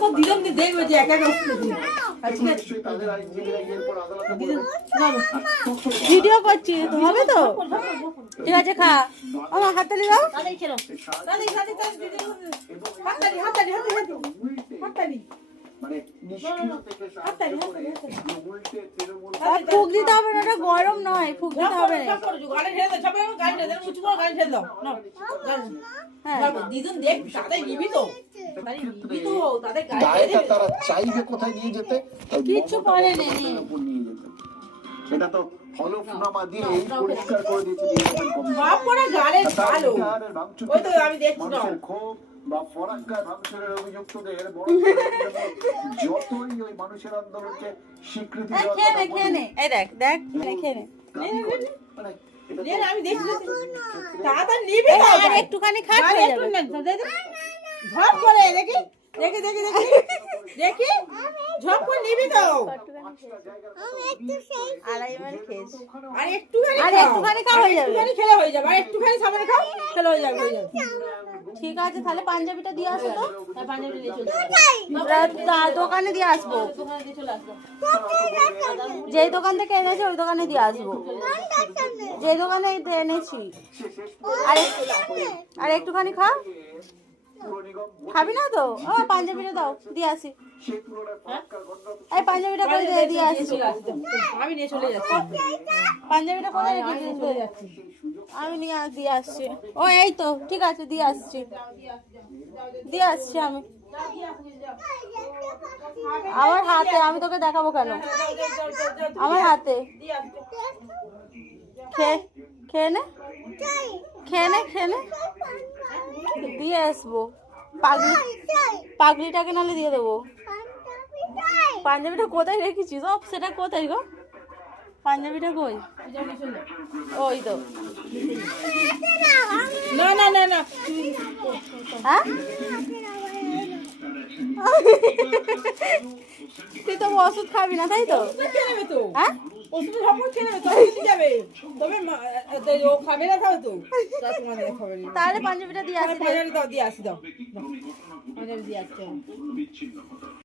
তো দিলাম দিয়ে দেখবে যে একা একা উঠতে দিই। ভিডিও করছি তো হবে তো ঠিক আছে খা আমার হাততালি দাও তাড়াতাড়ি খেলো তাড়াতাড়ি হাততালি হাততালি হাততালি হাততালি আর ফুক দিতে হবে না, ওটা গরম নয়, ফুক দিতে হবে না। গাড়ি ঢেলে দাও সবাই গাড়ি ঢেলে দাও উঁচু করে গাড়ি ঢেলে দাও নাও হ্যাঁ দিদুন দেখ তাদের নিবি তো তাদের নিবি তো তাদের গাড়ি দায়টা তারা চাইবে কোথায় নিয়ে যেতে, কিচ্ছু করে নেই এটা তো হলফনামা দিয়ে পরিষ্কার করে দিয়েছে নির্বাচন কমিশন। সব করে গাড়ি ভালো ওই তো আমি দেখছি না মানুষের ক্ষোভ বা ফরাক্কায় ভাঙচুরের অভিযুক্তদের বড় যতই ওই মানুষের আন্দোলনকে স্বীকৃতি দেওয়ার খেয়ে নে কথা খেয়ে নে এই দেখ দেখ খেয়ে নে মানে নে আমি দেখছি তাড়াতাড়ি নিবি তো আর একটুখানি খা আর হয়ে একটু যাবে না ঝপ করে দেখি দেখি দেখি দেখি দেখি ঝপ করে নিবি তো আড়াই মানে খেয়েছি আর একটুখানি আর একটুখানি খাও হয়ে যাবে একটুখানি খেলে হয়ে যাবে আর একটুখানি সামনে খাও খেলে হয়ে যাবে ঠিক আছে তাহলে পাঞ্জাবিটা দিয়ে আসো তো পাঞ্জাবি নিয়ে চলে দোকানে দিয়ে আসবো দোকানে দিয়ে চলে আসবো যেই দোকান থেকে এনেছি ওই দোকানে দিয়ে আসবো যে দোকানে এনেছি আর একটুখানি খা খাবি না তো ও পাঞ্জাবিটা দাও দিয়ে আসি এই পাঞ্জাবিটা করে দিয়ে আসছি আমি নিয়ে চলে যাচ্ছি পাঞ্জাবিটা করে রেখে চলে যাচ্ছি আমি নিয়ে দিয়ে আসছি ও এই তো ঠিক আছে দিয়ে আসছি আমি আমার হাতে আমি তোকে দেখাবো কেন আমার হাতে খেয়ে নে দিয়ে আসবো পাগলিটাকে নাহলে দিয়ে দেবো পাঞ্জাবিটা কোথায় রেখেছিস সব সেটা কোথায় গো পাঞ্জাবিটা কই ওই তো না না না না হ্যাঁ তুই তো ওষুধ খাবি না তাই তো খেয়ে নেবে তো হ্যাঁ ওষুধ ঝপড় খেয়ে নেবে তবে নিয়ে যাবে তবে ও খাবে না তাও তো তোমাদের খাবে না তাহলে পাঞ্জাবিটা দিয়ে আসি পাঞ্জাবি দাও দিয়ে আসি দাও পাঞ্জাবি দিয়ে আসতে